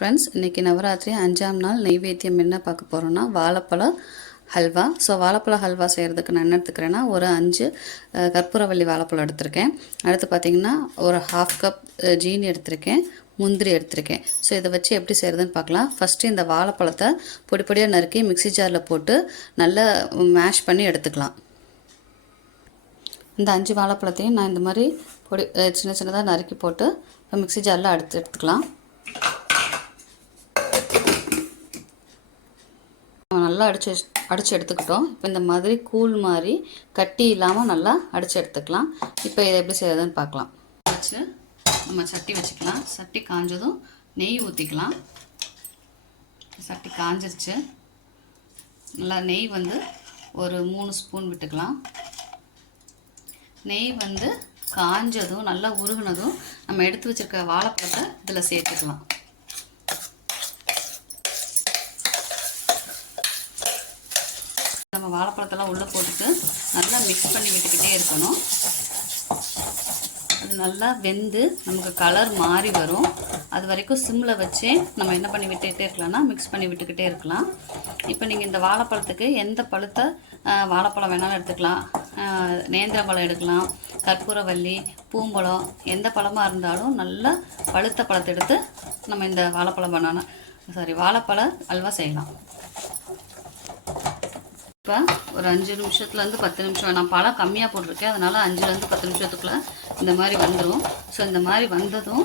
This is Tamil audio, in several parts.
ஃப்ரெண்ட்ஸ் இன்றைக்கி நவராத்திரி அஞ்சாம் நாள் நைவேத்தியம் என்ன பார்க்க போகிறோன்னா வாழைப்பழம் ஹல்வா. ஸோ வாழைப்பழ ஹல்வா செய்கிறதுக்கு நான் என்ன எடுத்துக்கிறேன்னா ஒரு அஞ்சு கற்பூரவள்ளி வாழைப்பழம் எடுத்திருக்கேன். அடுத்து பார்த்திங்கன்னா ஒரு ஹாஃப் கப் ஜீனி எடுத்திருக்கேன். முந்திரி எடுத்திருக்கேன். ஸோ இதை வச்சு எப்படி செய்கிறதுன்னு பார்க்கலாம். ஃபஸ்ட்டு இந்த வாழைப்பழத்தை பொடி பொடியாக நறுக்கி மிக்ஸி ஜாரில் போட்டு நல்லா மேஷ் பண்ணி எடுத்துக்கலாம். இந்த அஞ்சு வாழைப்பழத்தையும் நான் இந்த மாதிரி பொடி சின்ன சின்னதாக நறுக்கி போட்டு இப்போ மிக்ஸி ஜாரில் அடுத்து எடுத்துக்கலாம். நல்லா அடிச்சு அடித்து எடுத்துக்கிட்டோம். இப்போ இந்த மாதிரி கூழ் மாதிரி கட்டி இல்லாமல் நல்லா அடித்து எடுத்துக்கலாம். இப்போ இதை எப்படி செய்யறதுன்னு பார்க்கலாம். வச்சு நம்ம சட்டி வச்சுக்கலாம். சட்டி காஞ்சதும் நெய் ஊற்றிக்கலாம் சட்டி காஞ்சிருச்சு. நல்லா நெய் வந்து ஒரு மூணு ஸ்பூன் விட்டுக்கலாம். நெய் வந்து காஞ்சதும் நல்லா உருகுனதும் நம்ம எடுத்து வச்சிருக்க வாழைப்பழத்தை இதில் சேர்த்துக்கலாம். நம்ம வாழைப்பழத்தெல்லாம் உள்ளே போட்டுட்டு நல்லா மிக்ஸ் பண்ணி விட்டுக்கிட்டே இருக்கணும். அது நல்லா வெந்து நமக்கு கலர் மாறி வரும். அது வரைக்கும் சிம்மில் வச்சே நம்ம என்ன பண்ணி விட்டுக்கிட்டே இருக்கலாம்னா மிக்ஸ் பண்ணி விட்டுக்கிட்டே இருக்கலாம். இப்போ நீங்கள் இந்த வாழைப்பழத்துக்கு எந்த பழுத்த வாழைப்பழம் வேணாலும் எடுத்துக்கலாம். நேந்திர பழம் எடுக்கலாம் கற்பூரவல்லி பூம்பழம் எந்த பழமாக இருந்தாலும் நல்லா பழுத்த பழத்தை எடுத்து நம்ம இந்த வாழைப்பழம் பண்ணணும் சாரி வாழைப்பழ அல்வா செய்யலாம். இப்போ ஒரு அஞ்சு நிமிஷத்துலேருந்து பத்து நிமிஷம் நான் பழம் கம்மியாக போட்டிருக்கேன். அதனால் அஞ்சுலேருந்து பத்து நிமிஷத்துக்குள்ளே இந்த மாதிரி வந்துடும் ஸோ இந்த மாதிரி வந்ததும்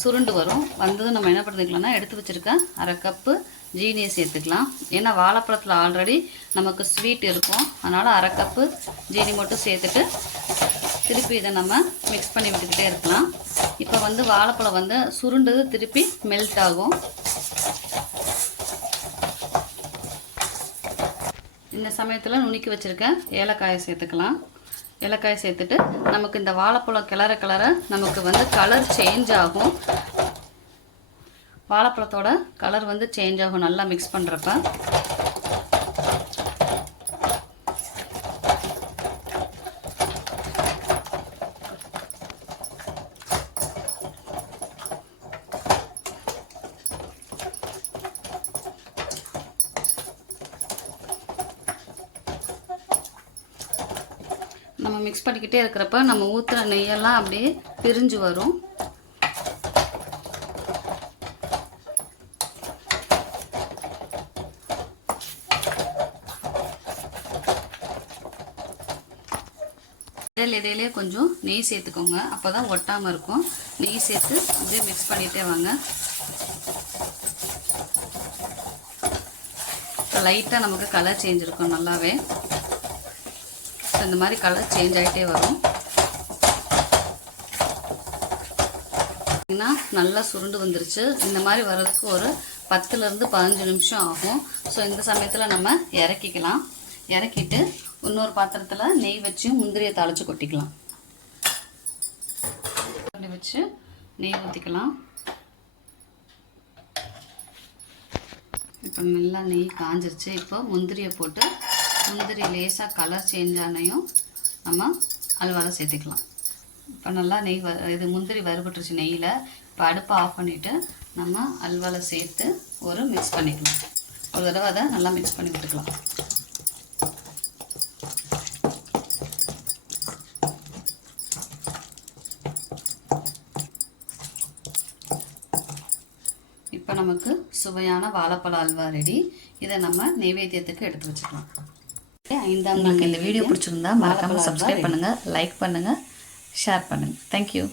சுருண்டு வரும். வந்ததும் நம்ம என்ன பண்ணிக்கலாம்னா எடுத்து வச்சுருக்க அரை கப்பு ஜீனியை சேர்த்துக்கலாம். ஏன்னா வாழைப்பழத்தில் ஆல்ரெடி நமக்கு ஸ்வீட் இருக்கும். அதனால் அரை கப்பு ஜீனி மட்டும் சேர்த்துட்டு திருப்பி இதை நம்ம மிக்ஸ் பண்ணி விட்டுக்கிட்டே இருக்கலாம். இப்போ வந்து வாழைப்பழம் வந்து சுருண்டது திருப்பி மெல்ட் ஆகும். இந்த சமயத்தில் நுணுக்கி வச்சுருக்க ஏலக்காயை சேர்த்துக்கலாம். ஏலக்காயை சேர்த்துட்டு நமக்கு இந்த வாழைப்பழம் கிளற கிளற நமக்கு வந்து கலர் சேஞ்ச் ஆகும். வாழைப்பழத்தோட கலர் வந்து சேஞ்ச் ஆகும் நல்லா மிக்ஸ் பண்ணுறப்ப நம்ம மிக்ஸ் பண்ணிக்கிட்டே இருக்கிறப்ப நம்ம ஊற்றுற நெய்யெல்லாம் அப்படியே பிரிஞ்சு வரும். இடையில இடையிலே கொஞ்சம் நெய் சேர்த்துக்கோங்க. அப்போ தான் ஒட்டாமல் இருக்கும். நெய் சேர்த்து அப்படியே மிக்ஸ் பண்ணிகிட்டே வாங்க. லைட்டாக நமக்கு கலர் சேஞ்ச் இருக்கும் நல்லாவே. ஸோ இந்த மாதிரி கலர் சேஞ்ச் ஆகிட்டே வரும். பார்த்தீங்கன்னா நல்லா சுருண்டு வந்துருச்சு. இந்த மாதிரி வர்றதுக்கு ஒரு பத்துலேருந்து பதினஞ்சு நிமிஷம் ஆகும். ஸோ இந்த சமயத்தில் நம்ம இறக்கிக்கலாம். இறக்கிட்டு இன்னொரு பாத்திரத்தில் நெய் வச்சு முந்திரியை தாளித்து கொட்டிக்கலாம். வச்சு நெய் ஊற்றிக்கலாம் இப்போ நல்லா நெய் காஞ்சிருச்சு. இப்போ முந்திரியை போட்டு முந்திரி லேசாக கலர் சேஞ்ச் ஆனையும் நம்ம அல்வாவில் சேர்த்துக்கலாம். இப்போ நல்லா நெய் வ இது முந்திரி வறுபட்டுருச்சு நெய்யில். இப்போ அடுப்பை ஆஃப் பண்ணிவிட்டு நம்ம அல்வாவில் சேர்த்து ஒரு மிக்ஸ் பண்ணிக்கலாம். ஒரு தடவை அதை நல்லா மிக்ஸ் பண்ணி விட்டுக்கலாம். இப்போ நமக்கு சுவையான வாழைப்பழ அல்வா ரெடி இதை நம்ம நெய்வேத்தியத்துக்கு எடுத்து வச்சுக்கலாம். ஐந்தாம் உங்களுக்கு இந்த வீடியோ பிடிச்சிருந்தா மறக்காமல் சப்ஸ்கிரைப் பண்ணுங்கள் லைக் பண்ணுங்கள் ஷேர் பண்ணுங்கள் தேங்க்யூ